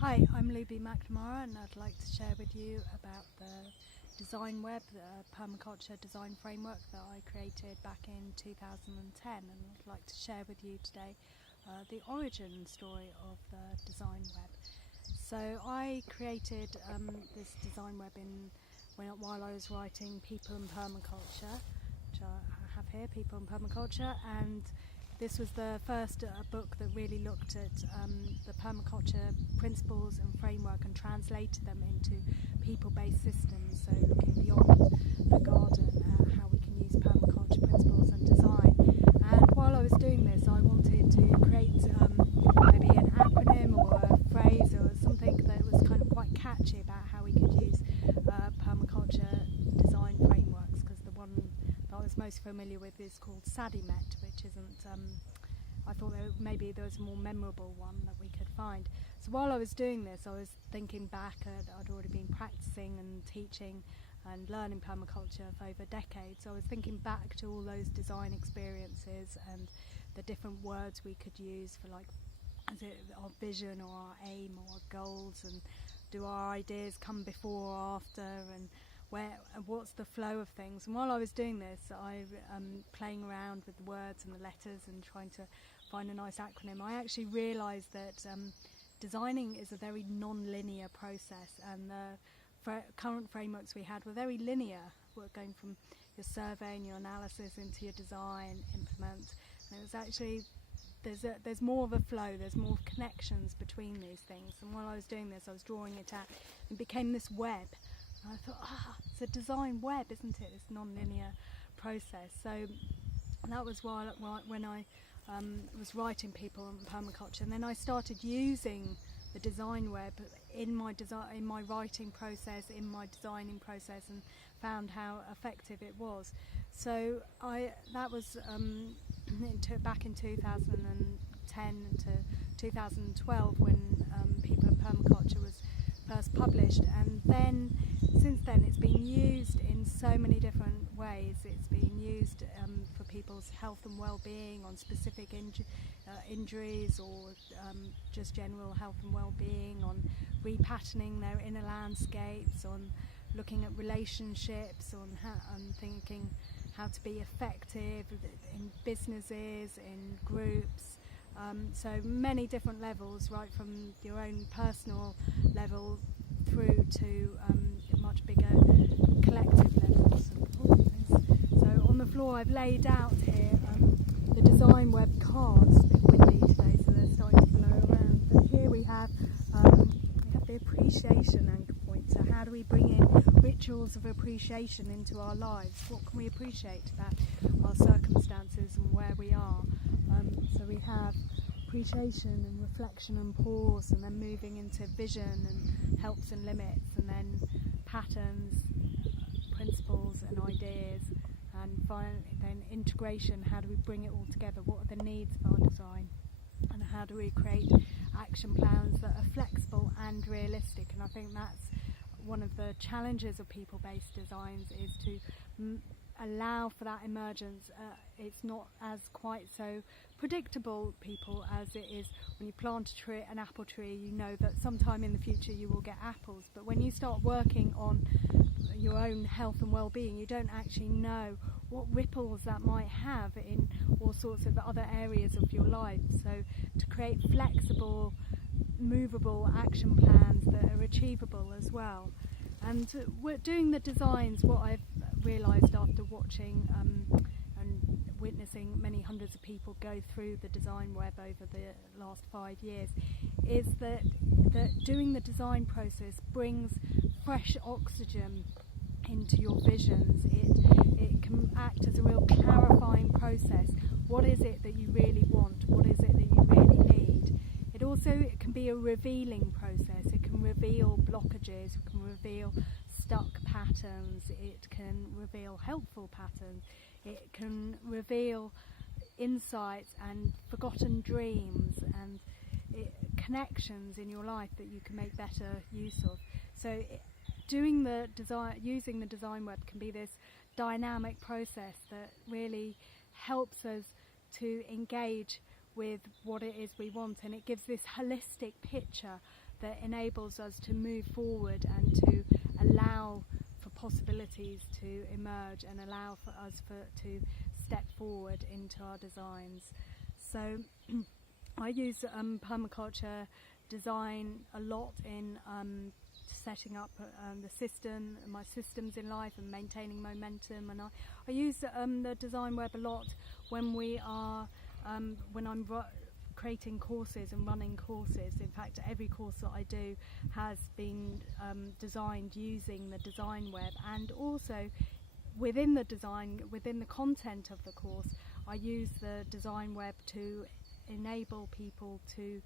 Hi, I'm Looby Macnamara, and I'd like to share with you about the design web, the permaculture design framework that I created back in 2010, and I'd like to share with you today the origin story of the design web. So I created this design web while I was writing People and Permaculture, which I have here, People and Permaculture, and this was the first book that really looked at the permaculture principles and framework and translated them into people-based systems, so looking beyond the garden at how we can use permaculture principles and design. And while I was doing this, I wanted to create maybe an acronym or a phrase or something that was kind of quite catchy about how we could use permaculture design frameworks, because the one that I was most familiar with is called SADIMET, which isn't, I thought maybe there was a more memorable one that we could find. So while I was doing this, I was thinking back at, I'd already been practicing and teaching and learning permaculture for over decades, so I was thinking back to all those design experiences and the different words we could use for, like, is it our vision or our aim or our goals, and do our ideas come before or after, and what's the flow of things. And while I was doing this, I playing around with the words and the letters and trying to find a nice acronym, I actually realised that designing is a very non-linear process, and the current frameworks we had were very linear. We're going from your survey and your analysis into your design, implement, and it was actually there's more of a flow, there's more connections between these things. And while I was doing this, I was drawing it out, and it became this web. And I thought, it's a design web, isn't it? This non-linear process. So that was when I was writing People and Permaculture, and then I started using the design web in my writing process, in my designing process, and found how effective it was. So that was back in 2010 to 2012 when People and Permaculture was first published, and then since then it's been used in so many different ways. It's been used for people's health and well-being, on specific injuries, or just general health and well-being, on repatterning their inner landscapes, on looking at relationships, on thinking how to be effective in businesses, in groups. So many different levels, right from your own personal level through to much bigger collective levels. So on the floor I've laid out here the design web cards. It's a bit windy today, so they're starting to blow around. But here we have the appreciation anchor point. So how do we bring in rituals of appreciation into our lives? What can we appreciate about our circumstances and where we are? So we have appreciation and reflection and pause, and then moving into vision and helps and limits, and then patterns, principles and ideas, and finally then integration. How do we bring it all together? What are the needs of our design? And how do we create action plans that are flexible and realistic? And I think that's one of the challenges of people-based designs, is to allow for that emergence. It's not as quite so predictable, people, as it is when you plant an apple tree. You know that sometime in the future you will get apples, but when you start working on your own health and well-being, you don't actually know what ripples that might have in all sorts of other areas of your life. So to create flexible, movable action plans that are achievable as well. And we're doing the designs, what I've realised after watching and witnessing many hundreds of people go through the design web over the last 5 years, is that doing the design process brings fresh oxygen into your visions. It can act as a real clarifying process. What is it that you really want? What is it that you really need? It can be a revealing process. It can reveal blockages, it can reveal stuck patterns, it can reveal helpful patterns, it can reveal insights and forgotten dreams and connections in your life that you can make better use of. So using the design web can be this dynamic process that really helps us to engage with what it is we want, and it gives this holistic picture that enables us to move forward and to allow for possibilities to emerge and allow for us to step forward into our designs. So I use permaculture design a lot in setting up my systems in life and maintaining momentum, and I use the design web a lot when I'm creating courses and running courses. In fact, every course that I do has been designed using the design web, and also within the content of the course, I use the design web to enable people to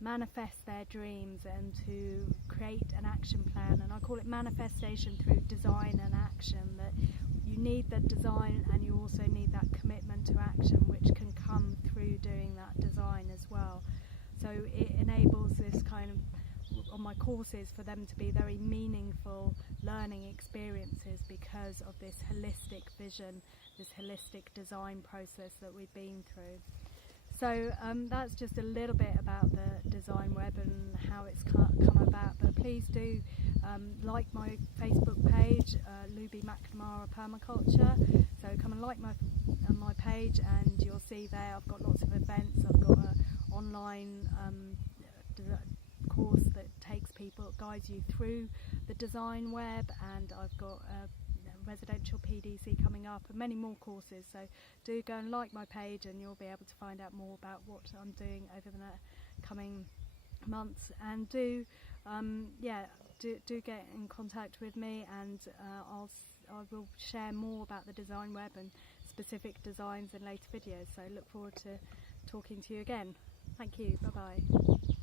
manifest their dreams and to create an action plan. And I call it manifestation through design and action, that you need the design and you also need that commitment to action, which can come through doing that design as well. So it enables this kind of, on my courses, for them to be very meaningful learning experiences because of this holistic vision, this holistic design process that we've been through. So that's just a little bit about the design web and how it's come about. But please do like my Facebook page, Looby, Macnamara, Permaculture. So come and like my page, and you'll see there I've got lots of events. I've got an online course that guides you through the design web, and I've got residential PDC coming up and many more courses. So do go and like my page, and you'll be able to find out more about what I'm doing over the coming months. And do get in contact with me, and I will share more about the design web and specific designs in later videos. So look forward to talking to you again. Thank you. Bye bye.